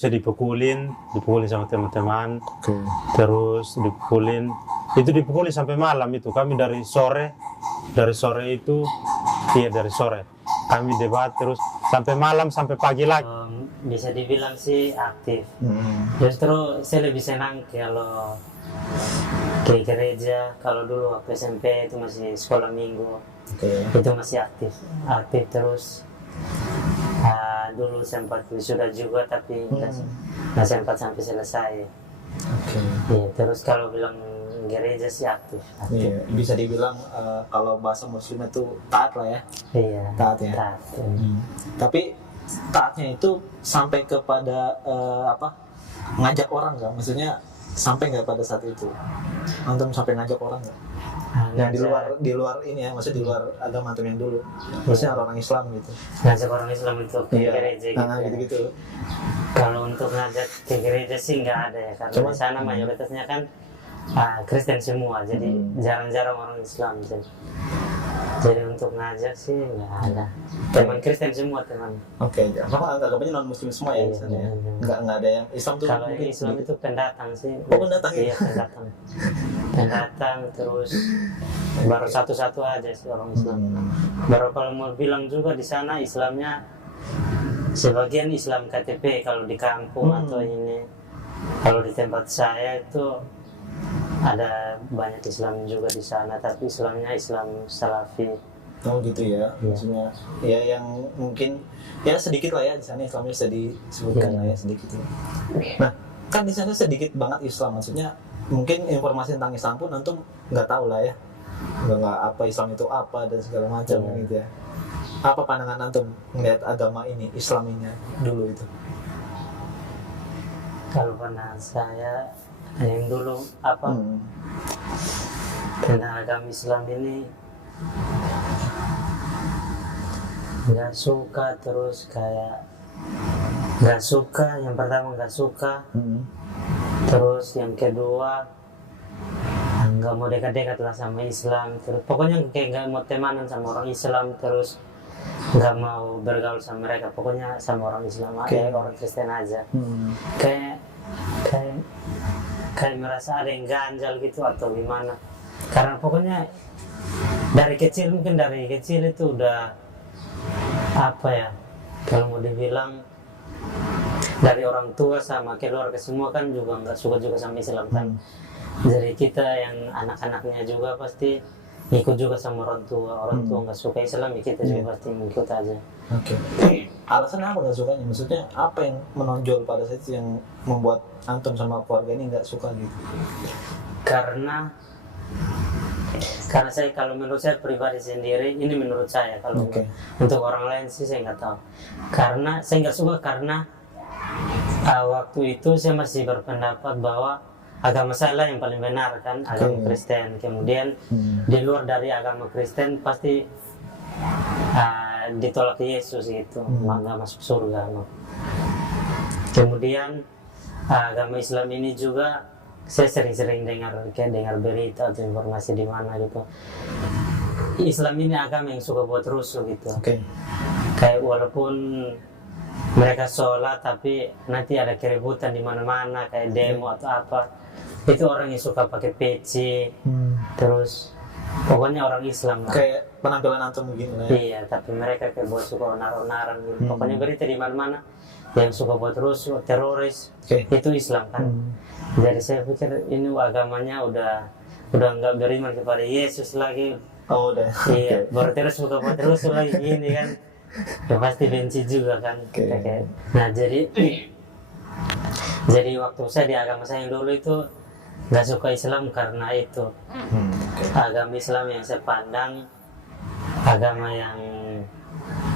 saya dipukulin sama teman-teman. Oke. Terus dipukulin sampai malam itu. Kami dari sore kami debat terus sampai malam, sampai pagi lagi. Bisa dibilang sih aktif. Justru saya lebih senang kalau ke gereja. Kalau dulu waktu SMP itu masih sekolah minggu. Itu masih aktif terus. Dulu sempat wisuda juga tapi nggak sempat sampai selesai. Ya, terus kalau bilang gereja sih aktif. Iya, bisa dibilang kalau bahasa muslim itu taat lah ya. Iya, taat ya. Tapi taatnya itu sampai kepada ngajak orang nggak? Maksudnya sampai nggak pada saat itu? Antum sampai ngajak orang nggak? Yang di luar ini ya, maksudnya di luar agama antum yang dulu. Maksudnya orang Islam gitu. Ngajak orang Islam itu ke gereja gitu. Gitu. Kalau untuk ngajak ke gereja sih nggak ada ya, karena di sana mayoritasnya kan Kristen semua, jadi jarang-jarang orang Islam. Jadi untuk ngajak sih nggak ada. Teman Kristen semua teman. Oke, agamanya non Muslim semua ya di sana ya. Nggak ada yang Islam tuh. Kalau yang Islam itu pendatang sih. Oh, pendatang ya? Iya, pendatang terus baru satu-satu aja sih orang Islam. Baru kalau mau bilang juga di sana Islamnya sebagian Islam KTP kalau di kampung atau ini. Kalau di tempat saya itu ada banyak Islam juga di sana, tapi Islamnya Islam Salafi. Oh gitu ya, maksudnya ya yang mungkin ya sedikit lah ya di sana Islamnya bisa disebutkan lah ya sedikit. Nah kan di sana sedikit banget Islam, maksudnya mungkin informasi tentang Islam pun antum nggak tahu lah ya, nggak apa Islam itu apa dan segala macam gitu ya. Apa pandangan antum melihat agama ini, Islam ini dulu itu? Kalau pandangan saya yang dulu tentang agama Islam ini nggak suka, terus kayak nggak suka. Yang pertama nggak suka, terus yang kedua nggak mau dekat-dekat lah sama Islam. Terus pokoknya kayak nggak mau temanan sama orang Islam, terus nggak mau bergaul sama mereka. Pokoknya sama orang Islam aja, orang Kristen aja. Kayak merasa ada yang ganjal gitu atau gimana. Karena pokoknya dari kecil itu udah kalau mau dibilang dari orang tua sama keluarga semua kan juga nggak suka juga sama Islam kan. Jadi kita yang anak-anaknya juga pasti ikut juga sama orang tua nggak suka Islam, ya kita juga pasti ikut aja. Alasan apa nggak sukanya? Maksudnya apa yang menonjol pada saat itu yang membuat antum sama keluarga ini nggak suka gitu? Karena saya, kalau menurut saya pribadi sendiri, ini menurut saya, kalau untuk orang lain sih saya nggak tahu. Karena saya nggak suka karena waktu itu saya masih berpendapat bahwa agama saya lah yang paling benar kan, agama Kristen. Kemudian di luar dari agama Kristen pasti ditolak Yesus gitu, nggak masuk surga. Kemudian agama Islam ini juga saya sering-sering dengar berita atau informasi di mana gitu. Islam ini agama yang suka buat rusuh gitu. Kayak walaupun mereka sholat tapi nanti ada keributan di mana-mana kayak demo atau apa. Itu orang yang suka pakai peci, terus pokoknya orang Islam lah. Kayak penampilan antum begini lah. Iya, tapi mereka kayak buat suka onar-onaran gitu. Pokoknya berita di mana-mana yang suka buat rusuh, teroris, itu Islam kan. Jadi saya pikir ini agamanya udah nggak beriman kepada Yesus lagi. Oh udah. Iya, baru terus suka buat rusuh lagi gini kan. Ya pasti benci juga kan. Nah jadi waktu saya di agama saya yang dulu itu nggak suka Islam karena itu. Agama Islam yang saya pandang agama yang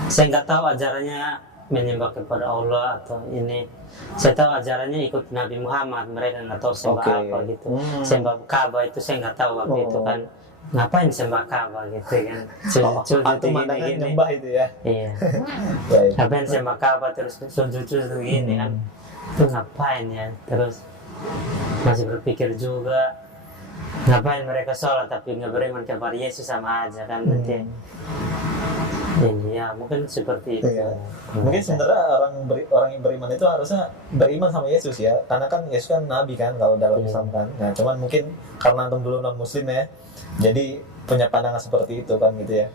saya nggak tahu ajarannya menyembah kepada Allah atau ini. Saya tahu ajarannya ikut Nabi Muhammad, mereka nggak tahu sembah apa gitu. Sembah Ka'bah itu saya nggak tahu waktu itu kan. Ngapain sembah Ka'bah gitu kan? Pemandangan nyembah itu ya? Iya. Ngapain sembah Ka'bah terus sujud gini kan? Itu ngapain ya? Terus masih berpikir juga ngapain mereka sholat tapi nggak beriman kepada Yesus, sama aja kan nanti. ini ya mungkin seperti itu. Iya. Mungkin sebenarnya orang yang beriman itu harusnya beriman sama Yesus ya, karena kan Yesus kan nabi kan kalau dalam Islam kan. Nah cuman mungkin karena antum dulu non muslim ya, jadi punya pandangan seperti itu kan gitu ya.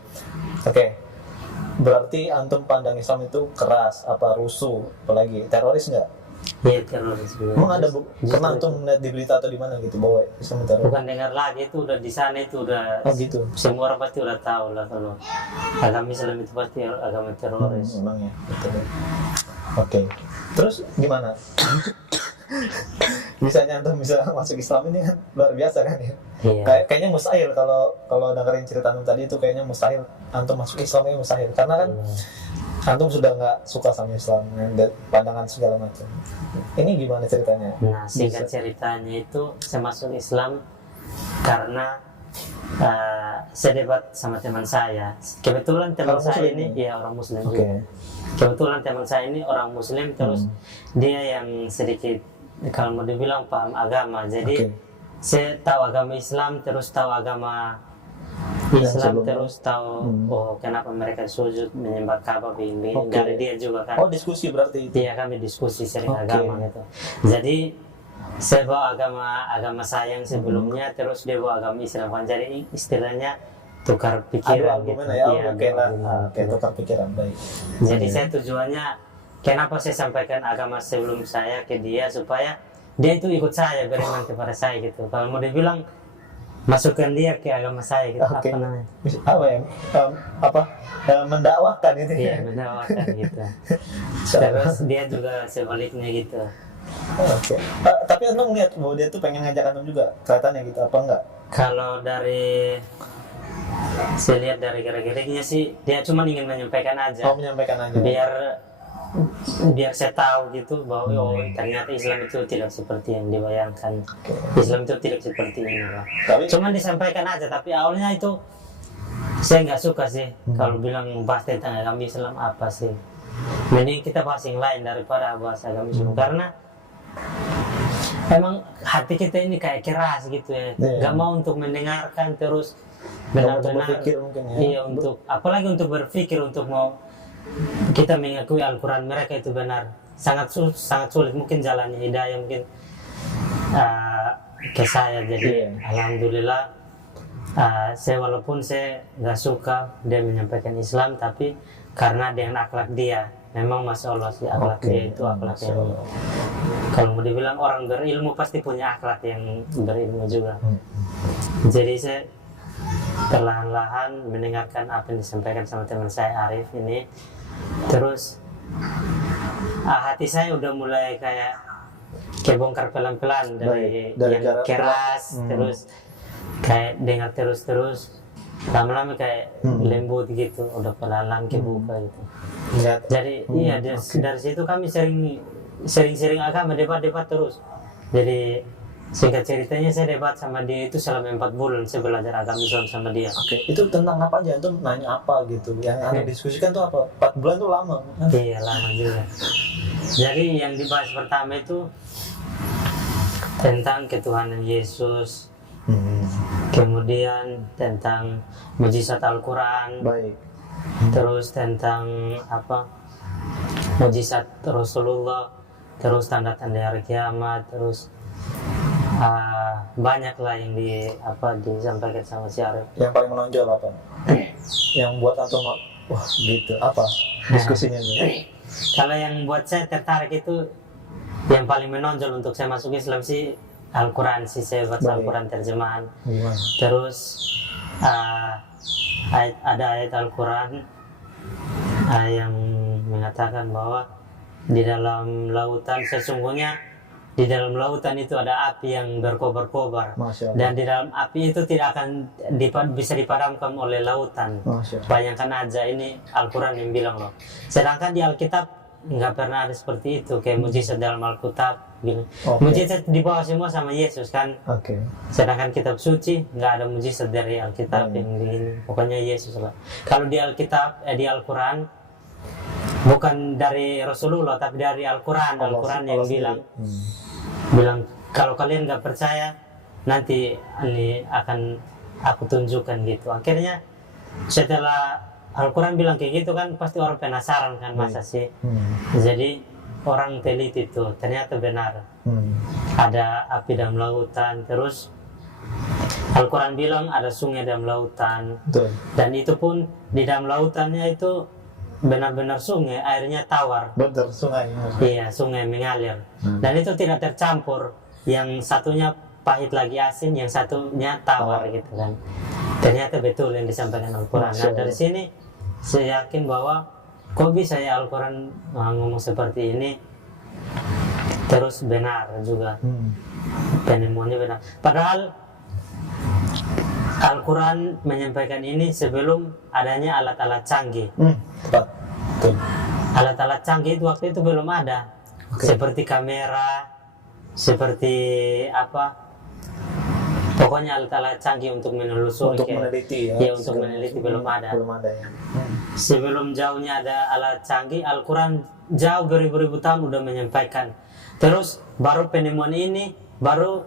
Oke. Berarti antum pandang Islam itu keras, apa rusuh, apalagi teroris nggak? Iya teroris. Emang ada pernah antum lihat di berita atau di mana gitu bahwa Islam teroris? Bukan dengar lagi, itu udah di sana, itu udah gitu. semua orang pasti udah tahu lah kalau agama Islam itu pasti agama teroris. Emang ya, betul. Oke. Terus gimana? Bisanya antum bisa masuk Islam ini kan luar biasa kan ya? Iya. Kayaknya mustahil kalau dengerin cerita antum tadi itu kayaknya mustahil antum masuk Islam ini mustahil karena kan antum sudah nggak suka sama Islam dan pandangan segala macam. Ini gimana ceritanya? Nah, singkat ceritanya itu saya masuk Islam karena saya debat sama teman saya. Kebetulan teman Orang saya Muslim ini ya? orang Muslim Oke. juga. Kebetulan teman saya ini orang Muslim, terus dia yang sedikit kalau mau dibilang paham agama. Jadi saya tahu agama Islam, terus tahu agama Islam, terus tahu oh kenapa mereka sujud menyembah Ka'bah ini dari dia juga kan. Oh, diskusi berarti itu. Iya, kami diskusi sering agama gitu. Jadi saya bawa agama saya yang sebelumnya, terus dia bawa agama Islam kan. Jadi istilahnya tukar pikiran gitu. Iya, kayak tukar pikiran, baik. Jadi saya tujuannya kenapa saya sampaikan agama sebelum saya ke dia supaya dia itu ikut saya, beriman kepada saya gitu. Kalau mau dibilang masukkan dia ke agama saya gitu, apa namanya? Apa ya? Mendakwahkan itu ya. Iya, mendakwahkan gitu. Terus dia juga sebaliknya gitu. Oke. Tapi antum lihat bahwa dia tuh pengen ngajak antum juga, kelihatannya gitu apa enggak? Kalau dari saya lihat dari gerak-geriknya sih dia cuma ingin menyampaikan aja. Oh, menyampaikan aja. Biar saya tahu gitu bahwa oh ternyata Islam itu tidak seperti yang dibayangkan. Islam itu tidak seperti ini lah. Cuma disampaikan aja, tapi awalnya itu saya nggak suka sih kalau bilang bahas tentang agama Islam apa sih. Mending kita bahas yang lain daripada bahas agama Islam karena emang hati kita ini kayak keras gitu ya, nggak mau untuk mendengarkan terus benar-benar iya untuk apalagi untuk berpikir untuk mau kita mengakui Al-Quran mereka itu benar sangat sulit mungkin jalannya hidayah mungkin ke saya. Jadi alhamdulillah saya walaupun saya nggak suka dia menyampaikan Islam, tapi karena dengan akhlak dia memang masya Allah sih akhlak dia itu akhlak yang kalau mau dibilang orang berilmu pasti punya akhlak yang berilmu juga. Jadi saya perlahan-lahan mendengarkan apa yang disampaikan sama teman saya Arif ini, terus hati saya udah mulai kayak kebongkar pelan-pelan dari yang keras terus kayak dengar terus lama-lama kayak lembut gitu, udah pelan-pelan kebuka gitu. Jadi iya dari situ kami sering agama debat terus. Jadi singkat ceritanya saya debat sama dia itu selama 4 bulan saya belajar agama Islam sama dia. Itu tentang apa aja? Itu nanya apa gitu? Yang anda diskusikan tuh apa? 4 bulan tuh lama. Iya lama juga. Jadi yang dibahas pertama itu tentang ketuhanan Yesus, kemudian tentang mujizat Al-Quran, terus tentang mujizat Rasulullah, terus tanda-tanda hari kiamat, terus banyak lah yang disampaikan sama si Arif. Yang paling menonjol apa? Yang buat antum wah gitu apa diskusinya nih? Kalau yang buat saya tertarik itu yang paling menonjol untuk saya masuk Islam sih Al-Quran sih, saya baca Al-Quran terjemahan. Terus ada ayat Al-Quran yang mengatakan bahwa di dalam lautan sesungguhnya di dalam lautan itu ada api yang berkobar-kobar dan di dalam api itu tidak akan bisa dipadamkan oleh lautan. Bayangkan aja, ini Al-Quran yang bilang loh. Sedangkan di Alkitab nggak pernah ada seperti itu, kayak mujizat dalam Alkitab gitu. Mujizat dibawa semua sama Yesus kan. Sedangkan kitab suci nggak ada mujizat dari Alkitab yang begini. Pokoknya Yesus lah. Kalau di Alkitab di Al-Quran bukan dari Rasulullah tapi dari Al-Quran. Al-Quran yang bilang kalau kalian nggak percaya nanti ini akan aku tunjukkan gitu. Akhirnya setelah Al-Quran bilang kayak gitu kan, pasti orang penasaran kan, masa sih. Jadi orang teliti itu ternyata benar. Ada api dalam lautan, terus Al-Quran bilang ada sungai dalam lautan. Betul. Dan itu pun di dalam lautannya itu benar-benar sungai, airnya tawar. Betul, sungai. Iya, sungai mengalir. Dan itu tidak tercampur. Yang satunya pahit lagi asin, yang satunya tawar gitu kan. Ternyata betul yang disampaikan Al-Quran. Nah, dari sini saya yakin bahwa kok bisa ya Al-Quran ngomong seperti ini, terus benar juga. Penemuannya benar. Padahal Al-Quran menyampaikan ini sebelum adanya alat-alat canggih. Tepat. Betul. Alat-alat canggih itu waktu itu belum ada. Seperti kamera, seperti apa? Pokoknya alat-alat canggih untuk menelusuri. Untuk meneliti ya. Iya, untuk meneliti belum ada. Belum ada ya. Sebelum jauhnya ada alat canggih, Al-Quran jauh beribu-ribu tahun udah menyampaikan. Terus baru penemuan ini baru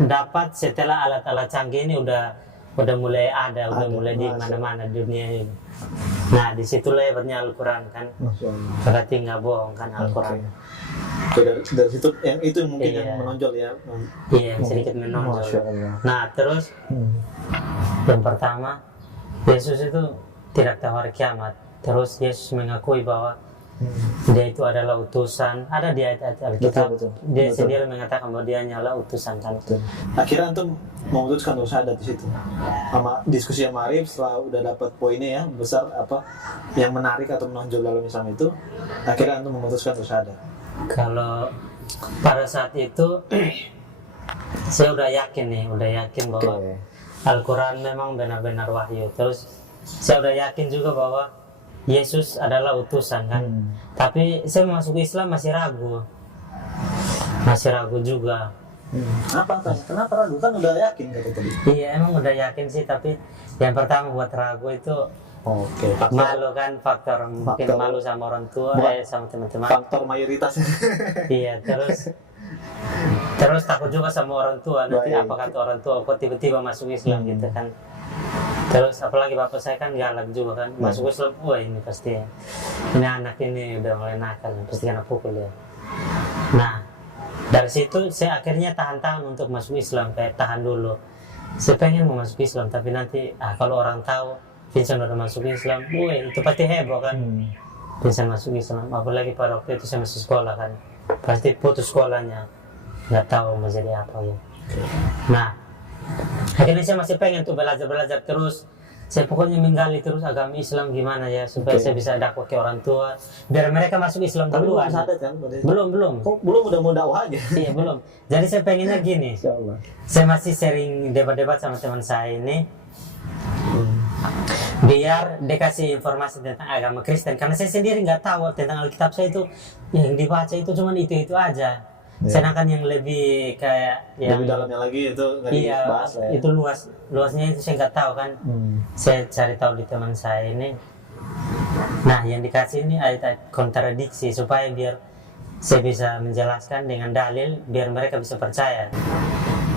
dapat setelah alat-alat canggih ini udah mulai ada, udah mulai di mana-mana dunia ini. Nah, disitulah hebatnya Al-Quran kan. Berarti nggak bohong kan Al-Quran. Dari situ yang itu mungkin yang menonjol ya. Iya, sedikit menonjol. Nah, terus yang pertama, Yesus itu tidak tahu hari kiamat. Terus Yesus mengakui bahwa dia itu adalah utusan. Ada di ayat-ayat Alkitab. Dia sendiri mengatakan bahwa dia hanyalah utusan kan. Akhirnya antum memutuskan untuk syahadat di situ. Sama diskusi sama Arif setelah udah dapat poinnya ya besar apa yang menarik atau menonjol dalam Islam itu, akhirnya antum memutuskan untuk syahadat. Kalau pada saat itu saya udah yakin bahwa Al-Quran memang benar-benar wahyu. Terus saya udah yakin juga bahwa Yesus adalah utusan kan. Tapi saya masuk Islam masih ragu juga. Kenapa ragu? Kan udah yakin kata tadi. Iya, emang udah yakin sih, tapi yang pertama buat ragu itu malu kan, faktor mungkin malu sama orang tua, sama teman-teman. Faktor mayoritas. Iya, terus takut juga sama orang tua. Nanti apa kata orang tua, kok tiba-tiba masuk Islam gitu kan. Terus apalagi bapak saya kan galak juga kan, masuk Islam, wah ini pasti ya, ini anak ini udah mulai nakal, pasti kena pukul ya. Nah, dari situ saya akhirnya tahan-tahan untuk masuk Islam, kayak tahan dulu. Saya pengen mau masuk Islam, tapi nanti kalau orang tahu Vincent udah masuk Islam, wah itu pasti heboh kan. Vincent masuk Islam, apalagi pada waktu itu saya masih sekolah kan, pasti putus sekolahnya, nggak tahu mau jadi apa ya. Nah, akhirnya saya masih pengen tuh belajar terus. Saya pokoknya menggali terus agama Islam gimana ya supaya saya bisa dakwah ke orang tua biar mereka masuk Islam duluan. Kan? Belum. Kok belum udah mau dakwah aja? Iya belum. Jadi saya pengennya gini. Saya masih sering debat-debat sama teman saya ini. Biar dikasih informasi tentang agama Kristen karena saya sendiri nggak tahu tentang Alkitab. Saya itu yang dibaca itu cuma itu aja. Sedangkan yang lebih kayak lebih dalamnya lagi itu nggak dibahas lah ya. Itu luasnya itu saya nggak tahu kan. Saya cari tahu di teman saya ini. Nah, yang dikasih ini ayat kontradiksi supaya biar saya bisa menjelaskan dengan dalil biar mereka bisa percaya.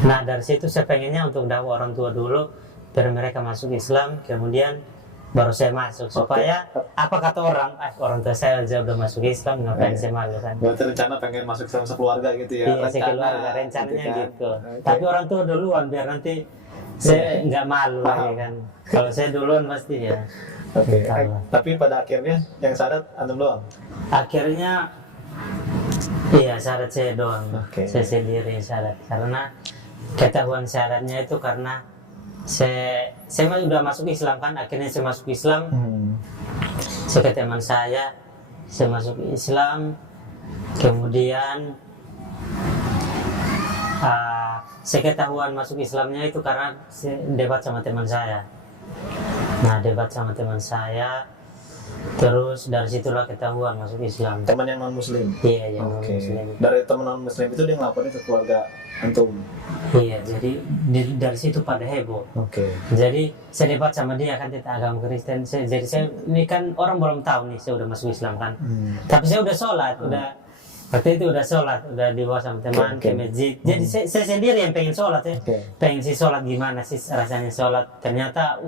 Nah, dari situ saya pengennya untuk dakwah orang tua dulu biar mereka masuk Islam, kemudian baru saya masuk supaya apa kata orang tua saya aja udah masuk Islam, ngapain saya malu kan. Berarti rencana pengen masuk Islam sekeluarga gitu ya. Iya, sekeluarga rencananya gitu. Tapi orang tua duluan biar nanti saya nggak malu lagi kan. Kalau saya duluan pasti ya. Tapi pada akhirnya yang syarat antum doang. Akhirnya iya syarat saya doang. Saya sendiri syarat karena ketahuan syaratnya itu karena saya udah masuk Islam kan, akhirnya saya masuk Islam. Saya ke teman saya masuk Islam, kemudian saya ketahuan masuk Islamnya itu karena saya debat sama teman saya. Nah, debat sama teman saya, terus dari situlah ketahuan masuk Islam. Teman yang non Muslim? Iya, yang non Muslim. Dari teman non Muslim itu dia ngelaporin ke keluarga antum? Iya, jadi dari situ pada heboh. Jadi saya debat sama dia kan tentang agama Kristen. Jadi saya ini kan orang belum tahu nih saya udah masuk Islam kan. Tapi saya udah sholat, waktu itu udah sholat, udah dibawa sama teman ke masjid. Jadi saya sendiri yang pengen sholat ya. Pengen sih sholat gimana sih rasanya sholat. Ternyata,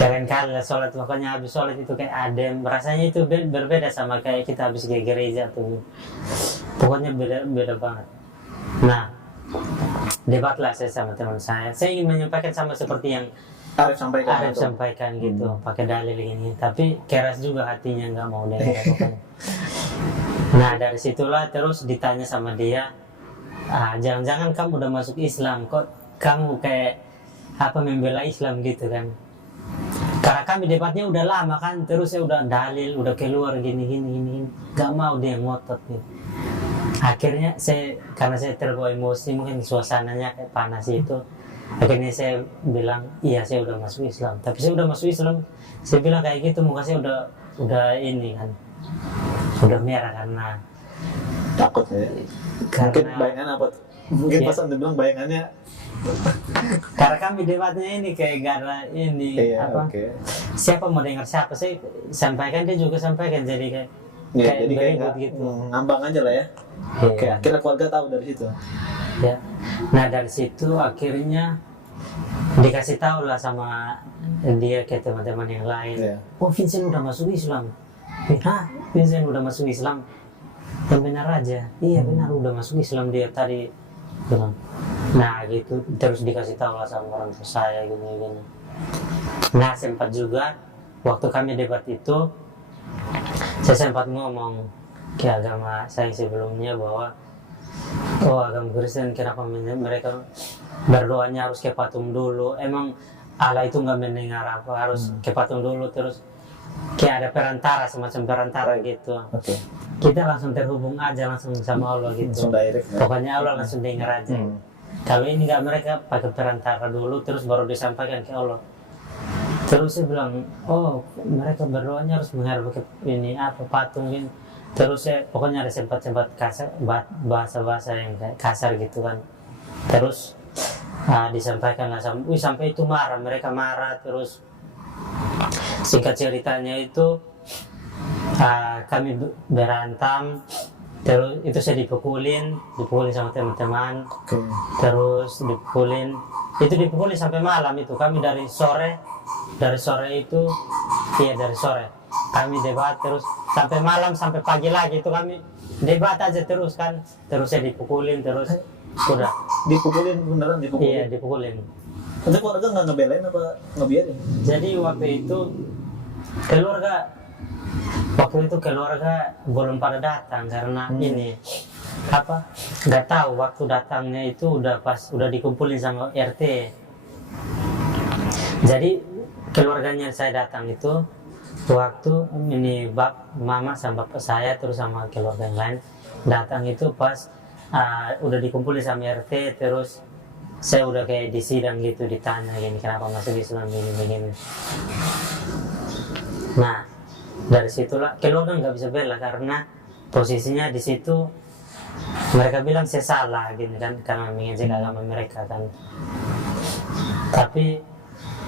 keren kali lah sholat, pokoknya habis sholat itu kayak adem, rasanya itu berbeda sama kayak kita habis ke gereja tuh, pokoknya beda banget. Nah, debatlah saya sama teman saya ingin menyampaikan sama seperti yang Arif sampaikan gitu, pakai dalil ini, tapi keras juga hatinya, nggak mau dengar pokoknya. Nah, dari situlah terus ditanya sama dia, jangan-jangan kamu udah masuk Islam, kok kamu kayak apa membela Islam gitu kan? Karena kami debatnya udah lama kan, terus saya udah dalil, udah keluar gini, nggak mau dia ngotot gitu. Akhirnya karena saya terbawa emosi, mungkin suasananya kayak panas itu, akhirnya saya bilang, iya saya udah masuk Islam. Tapi saya udah masuk Islam, saya bilang kayak gitu, muka saya udah ini kan, udah merah karena takut ya. Mungkin bayangan apa tuh? Mungkin pas Anda bilang bayangannya karena kami debatnya ini kayak gara ini siapa mau dengar siapa, saya sampaikan, dia juga sampaikan, jadi kayak gitu. Ngambang aja lah ya. Oke, akhirnya keluarga tahu dari situ. Ya. Nah, dari situ akhirnya dikasih tahu lah sama dia ke teman-teman yang lain. Oh, Vincent udah masuk Islam. Vincent udah masuk Islam. Yang benar aja. Iya benar, udah masuk Islam dia tadi bilang. Nah gitu, terus dikasih tahu lah sama orang tua saya gini. Nah, sempat juga waktu kami debat itu, saya sempat ngomong ke agama saya sebelumnya bahwa agama Kristen kenapa mereka berdoanya harus ke patung dulu, emang Allah itu nggak mendengar apa, harus ke patung dulu, terus kayak ada perantara, semacam perantara gitu. Kita langsung terhubung aja langsung sama Allah gitu, pokoknya Allah langsung dengar aja. Kalau ini nggak, mereka pakai perantara dulu terus baru disampaikan ke Allah. Terus saya bilang, mereka berdoanya harus menghadap ke ini apa patung ini. Terus saya pokoknya ada sempat kasar, bahasa yang kayak kasar gitu kan. Terus disampaikan lah sampai itu mereka marah. Terus singkat ceritanya itu kami berantem. Terus itu saya dipukulin sama teman-teman. Terus dipukulin sampai malam itu. Kami dari sore kami debat terus sampai malam, sampai pagi lagi itu kami debat aja terus kan. Terus saya dipukulin terus udah. Dipukulin beneran dipukulin? Iya, dipukulin. Nanti keluarga nggak ngebelain apa ngebiarin? Jadi waktu itu keluarga belum pada datang karena ini nggak tahu waktu datangnya itu udah dikumpulin sama RT. Jadi keluarganya saya datang itu waktu ini mama sama bapak saya terus sama keluarga yang lain datang itu pas udah dikumpulin sama RT. Terus saya udah kayak di sidang gitu, ditanya gini kenapa masuk Islam begini. Nah, dari situlah keluarga nggak bisa bela karena posisinya di situ mereka bilang saya salah gini kan, karena mengejek agama mereka kan. Tapi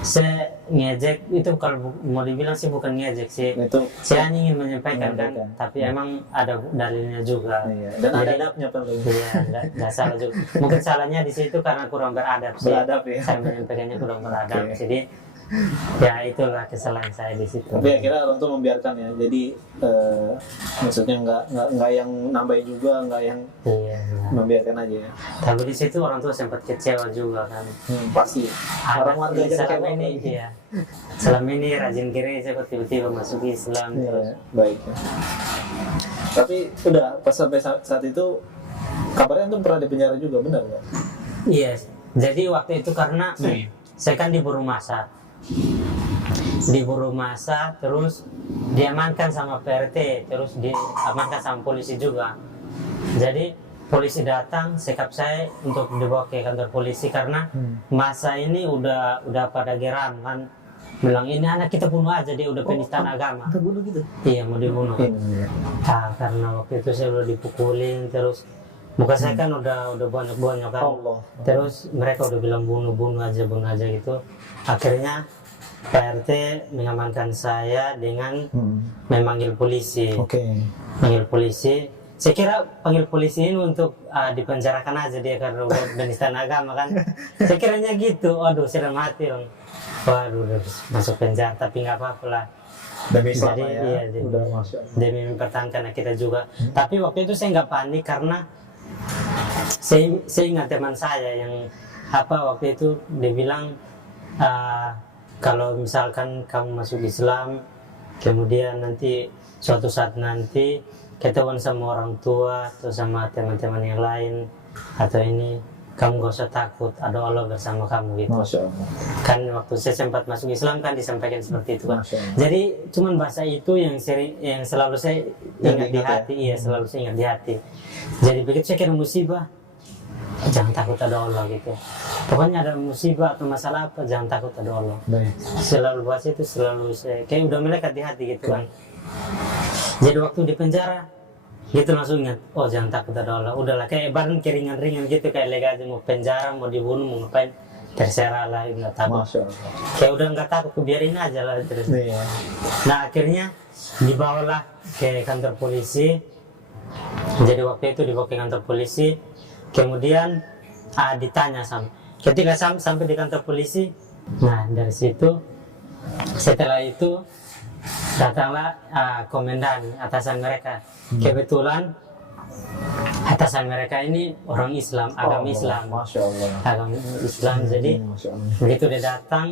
saya ngejek itu, kalau mau dibilang sih bukan ngejek sih, saya hanya ingin menyampaikan kan, tapi emang ada dalilnya juga. Dan ada adabnya perlu. Iya, nggak salah juga. Mungkin salahnya di situ karena kurang beradab sih. Saya menyampaikannya kurang beradab. Jadi ya itulah kesalahan saya di situ. Tapi akhirnya orang tua membiarkan ya. Jadi maksudnya nggak yang nambahin juga, nggak yang membiarkan aja ya. Tapi di situ orang tua sempat kecewa juga kan. Pasti. Orang warga selama ini selama ini rajin gereja kok tiba-tiba masuk Islam terus. Baik. Tapi udah pas sampai saat itu kabarnya tuh pernah di penjara juga, benar nggak? Iya. Jadi waktu itu karena saya kan diburu masa terus diamankan sama PRT, terus diamankan sama polisi juga. Jadi polisi datang sekap saya untuk dibawa ke kantor polisi karena masa ini udah pada geram kan, bilang ini anak kita bunuh aja, dia udah penistaan agama. Terbunuh gitu? Iya, mau dibunuh. Karena waktu itu saya udah dipukulin, terus muka saya kan udah banyak kan. Terus mereka udah bilang bunuh aja gitu. Akhirnya PRT mengamankan saya dengan memanggil polisi. Manggil polisi, saya kira panggil polisi ini untuk dipenjarakan aja dia karena udah penistaan agama kan. Saya kiranya gitu. Waduh, saya udah mati dong. Waduh, udah masuk penjara, tapi nggak apa-apa lah. Demi Jadi Islam ya. iya, Udah masuk. demi mempertahankan kita juga. Tapi waktu itu saya nggak panik karena saya ingat teman saya yang waktu itu dia bilang kalau misalkan kamu masuk Islam, kemudian nanti suatu saat nanti ketahuan sama orang tua atau sama teman-teman yang lain atau ini, kamu gak usah takut, ada Allah bersama kamu gitu. Masya Allah. Kan waktu saya sempat masuk Islam kan disampaikan seperti itu kan. Masya Allah. Jadi cuman bahasa itu yang selalu saya ingat di hati, iya selalu saya ingat di hati. Jadi begitu saya kira musibah, jangan takut ada Allah gitu. Pokoknya ada musibah atau masalah apa, jangan takut ada Allah. Baik. Selalu bahasa itu selalu saya kayak udah melekat di hati gitu kan. Jadi waktu di penjara gitu langsung ingat, oh jangan takut ada Allah. Udahlah kayak barang keringan-ringan gitu, kayak lega aja, mau penjara, mau dibunuh, mau ngapain, terserah lah, nggak takut. Masya Allah. Kayak udah nggak takut, biarin aja lah terus. Iya. Nah akhirnya dibawalah ke kantor polisi. Jadi waktu itu dibawa ke kantor polisi, kemudian ditanya ketika sampai di kantor polisi. Nah dari situ, setelah itu datanglah komandan atasan mereka. Kebetulan atasan mereka ini orang Islam, agama Islam. Masya Allah. Agama Islam. Jadi Masya Allah. begitu dia datang,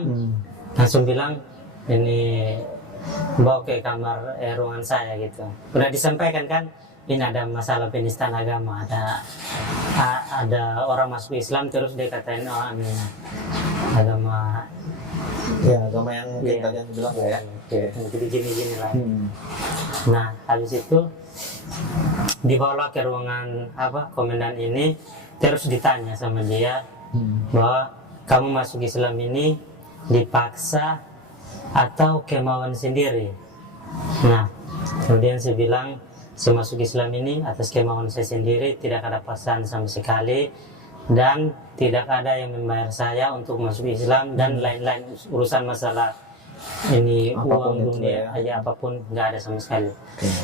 langsung bilang ini bawa ke kamar ruangan saya gitu. Udah disampaikan kan, ini ada masalah penistaan agama, ada orang masuk Islam terus dia katain ini agama. Ya, agama yang mungkin Iya. kalian bilang ya. Oke. Jadi gini-gini lah. Nah habis itu dibawa ke ruangan komandan ini, terus ditanya sama dia bahwa kamu masuk Islam ini dipaksa atau kemauan sendiri. Nah kemudian saya bilang saya masuk Islam ini atas kemauan saya sendiri, tidak ada paksaan sama sekali, dan tidak ada yang membayar saya untuk masuk Islam dan lain-lain urusan masalah ini Apapun uang itu dunia ya. apapun nggak ada sama sekali.